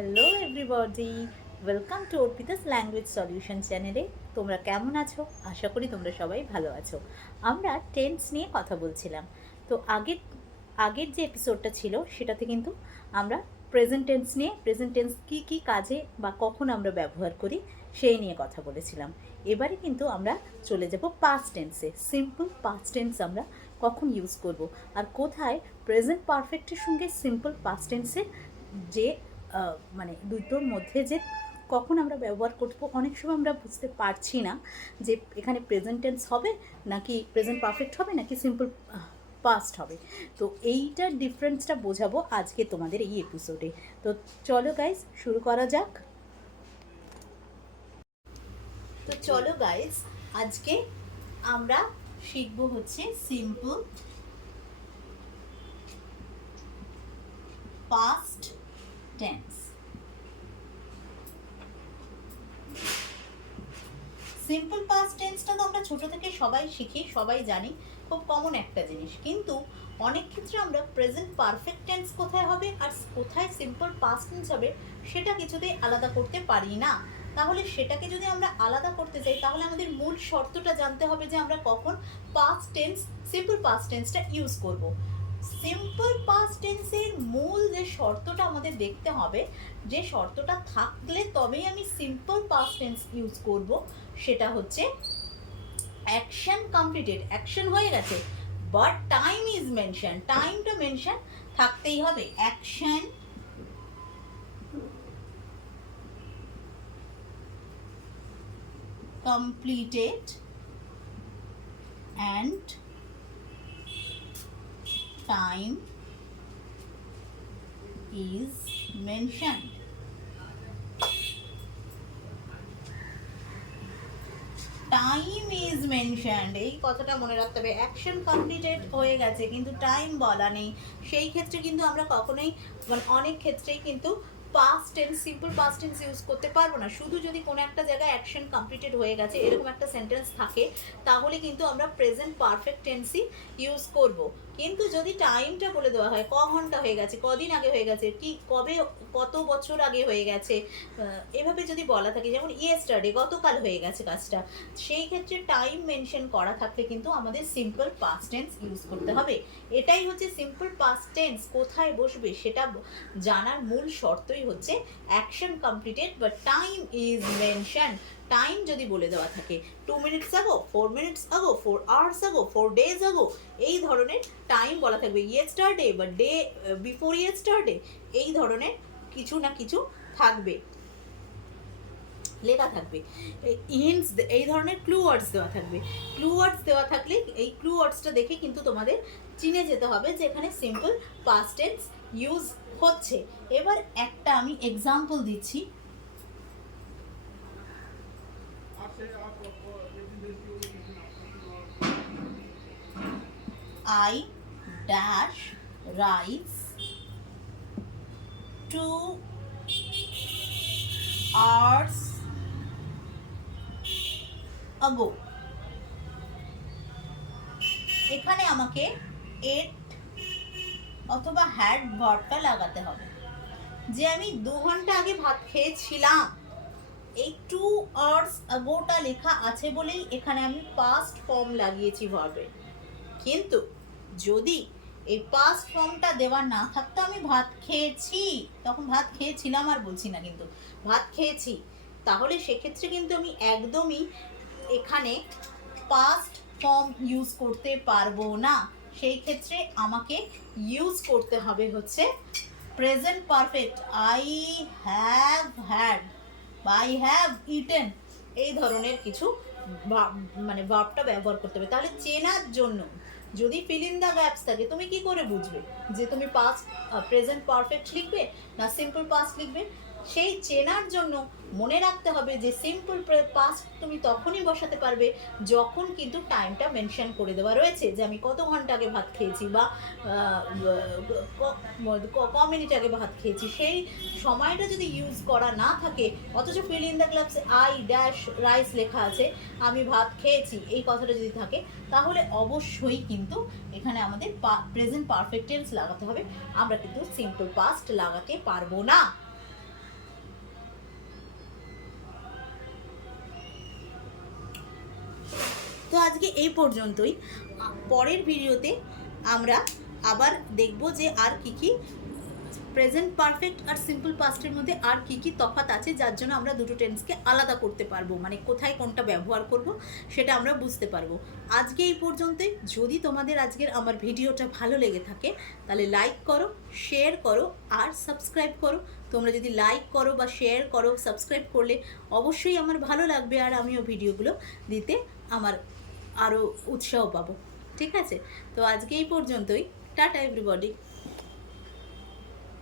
Hello everybody, welcome to Arpita's language solution চ্যানেলে। তোমরা কেমন আছো? আশা করি তোমরা সবাই ভালো আছো। আমরা টেন্স নিয়ে কথা বলছিলাম। তো আগের আগের যে এপিসোডটা ছিল সেটাতে কিন্তু আমরা প্রেজেন্ট টেন্স নিয়ে, প্রেজেন্ট টেন্স কী কী কাজে বা কখন আমরা ব্যবহার করি সেই নিয়ে কথা বলেছিলাম। এবারে কিন্তু আমরা চলে যাব পাস্ট টেন্সে। সিম্পল পাস্ট টেন্স আমরা কখন ইউজ করব আর কোথায় প্রেজেন্ট পারফেক্টের সঙ্গে সিম্পল পাস্ট টেন্সের যে মানে দুটোর মধ্যে যে কখন আমরা ব্যবহার করবো অনেক সময় আমরা বুঝতে পারছি না যে এখানে প্রেজেন্ট টেন্স হবে নাকি প্রেজেন্ট পারফেক্ট হবে নাকি সিম্পল পাস্ট হবে। তো এইটার ডিফারেন্সটা বোঝাবো আজকে তোমাদের এই এপিসোডে। তো চলো গাইজ শুরু করা যাক। তো চলো গাইজ আজকে আমরা শিখবো হচ্ছে simple past tense. Simple past টেন্সটা তো আমরা ছোট থেকে সবাই শিখি, সবাই জানি, খুব কমন একটা জিনিস। কিন্তু অনেক ক্ষেত্রে আমরা প্রেজেন্ট পারফেক্ট টেন্স কোথায় হবে আর কোথায় সিম্পল পাস্ট টেন্স হবে সেটা কিছুতেই আলাদা করতে পারি না। তাহলে সেটাকে যদি আমরা আলাদা করতে চাই তাহলে আমাদের মূল শর্তটা জানতে হবে যে আমরা কখন পাস্ট টেন্স, সিম্পল পাস্ট টেন্সটা ইউজ করব। সিম্পল পাস্ট টেন্সের মূল যে শর্তটা আমাদের দেখতে হবে, যে শর্তটা থাকলে তবেই আমি সিম্পল পাস্ট টেন্স ইউজ করব, সেটা হচ্ছে অ্যাকশন কমপ্লিটেড, অ্যাকশন হয়ে গেছে বাট টাইম ইজ মেনশন, টাইমটা মেনশন থাকতেই হবে। Action completed and time is mentioned. Time is mentioned, এই কথাটা মনে রাখতে হবে। অ্যাকশন কমপ্লিটেড হয়ে গেছে কিন্তু টাইম বলা নেই, সেই ক্ষেত্রে কিন্তু আমরা কখনোই মানে অনেক ক্ষেত্রেই কিন্তু past tense, simple past tense use করতে পারবো না। শুধু যদি কোনো একটা জায়গায় অ্যাকশন কমপ্লিটেড হয়ে গেছে এরকম একটা সেন্টেন্স থাকে তাহলে কিন্তু আমরা প্রেজেন্ট পারফেক্ট টেন্সই ইউজ করব। কিন্তু যদি টাইমটা বলে দেওয়া হয়, ক ঘন্টা হয়ে গেছে, কদিন আগে হয়ে গেছে, কি কবে, কত বছর আগে হয়ে গেছে, এভাবে যদি বলা থাকে, যেমন ইয়েস্টারডে, গতকাল হয়ে গেছে কাজটা, সেই ক্ষেত্রে টাইম মেনশন করা থাকলে কিন্তু আমাদের সিম্পল পাস্ট টেন্স ইউজ করতে হবে। এটাই হচ্ছে সিম্পল পাস্ট টেন্স কোথায় বসবে সেটা জানার মূল শর্তই হচ্ছে action completed but time is mention. Time যদি বলে দেওয়া থাকে 2 মিনিটস আগো, 4 মিনিটস আগো, 4 আওয়ার্স আগো, 4 ডেজ আগো, এই ধরনের টাইম বলা থাকবে। ইয়েস্টারডে বা ডে বিফোর ইয়েস্টারডে, এই ধরনের কিছু না কিছু থাকবে, লেখা থাকবে। হিন্টস, এই ধরনের ক্লু ওয়ার্ডস দেওয়া থাকবে। ক্লু ওয়ার্ডস দেওয়া থাকলে এই ক্লু ওয়ার্ডসটা দেখে কিন্তু তোমাদের চিনে যেতে হবে যে এখানে সিম্পল পাস্ট টেন্স ইউজ হচ্ছে। এবার একটা আমি এক্সাম্পল দিচ্ছি। I dash rice 2 hours ago। এখানে আমাকে এট অথবা হ্যাড ভার্বটা লাগাতে হবে যে আমি 2 ঘন্টা আগে ভাত খেয়েছিলাম। এই 2 hours agoটা লেখা আছে বলেই এখানে আমি পাস্ট ফর্ম লাগিয়েছি ভার্বের। কিন্তু যদি এই পাস্ট ফর্মটা দেওয়া না থাকতো, আমি ভাত খেয়েছি, তখন ভাত খেয়েছিলাম আর বলছি না, কিন্তু ভাত খেয়েছি, তাহলে সেক্ষেত্রে কিন্তু আমি একদমই এখানে পাস্ট ফর্ম ইউজ করতে পারবো না। সেই ক্ষেত্রে আমাকে ইউজ করতে হবে হচ্ছে present perfect. I have had বা আই হ্যাভ ইটেন, এই ধরনের কিছু মানে ভার্বটা ব্যবহার করতে হবে। তাহলে চেনার জন্য যদি ফিল ইন দ্য গ্যাপস থাকে, তুমি কি করে বুঝবে যে তুমি পাস্ট প্রেজেন্ট পারফেক্ট লিখবে না সিম্পল পাস্ট লিখবে? সেই চেনার জন্য মনে রাখতে হবে যে সিম্পল পাস্ট তুমি তখনই বসাতে পারবে যখন কিন্তু টাইমটা মেনশন করে দেওয়া রয়েছে, যে আমি কত ঘন্টা আগে ভাত খেয়েছি বা ক মিনিট আগে ভাত খেয়েছি। সেই সময়টা যদি ইউজ করা না থাকে, অথচ fill in the gaps I dash rice লেখা আছে, আমি ভাত খেয়েছি, এই কথাটা যদি থাকে, তাহলে অবশ্যই কিন্তু এখানে আমাদের প্রেজেন্ট পারফেক্ট টেন্স লাগাতে হবে। আমরা কিন্তু সিম্পল পাস্ট লাগাতে পারবো না। আজকে এই পর্যন্তই। পরের ভিডিওতে আমরা আবার দেখব যে আর কি প্রেজেন্ট পারফেক্ট আর সিম্পল পাস্টের মধ্যে আর কি তফাৎ আছে, যার জন্য আমরা দুটো টেন্সকে আলাদা করতে পারবো, মানে কোথায় কোনটা ব্যবহার করব সেটা আমরা বুঝতে পারবো। আজকে এই পর্যন্তই। যদি তোমাদের আজকের আমার ভিডিওটা ভালো লেগে থাকে তাহলে লাইক করো, শেয়ার করো আর সাবস্ক্রাইব করো। তোমরা যদি লাইক করো বা শেয়ার করো, সাবস্ক্রাইব করলে অবশ্যই আমার ভালো লাগবে, আর আমিও ভিডিওগুলো দিতে আমার আরও উৎসাহ পাবো। ঠিক আছে, তো আজকে এই পর্যন্তই। Tata everybody.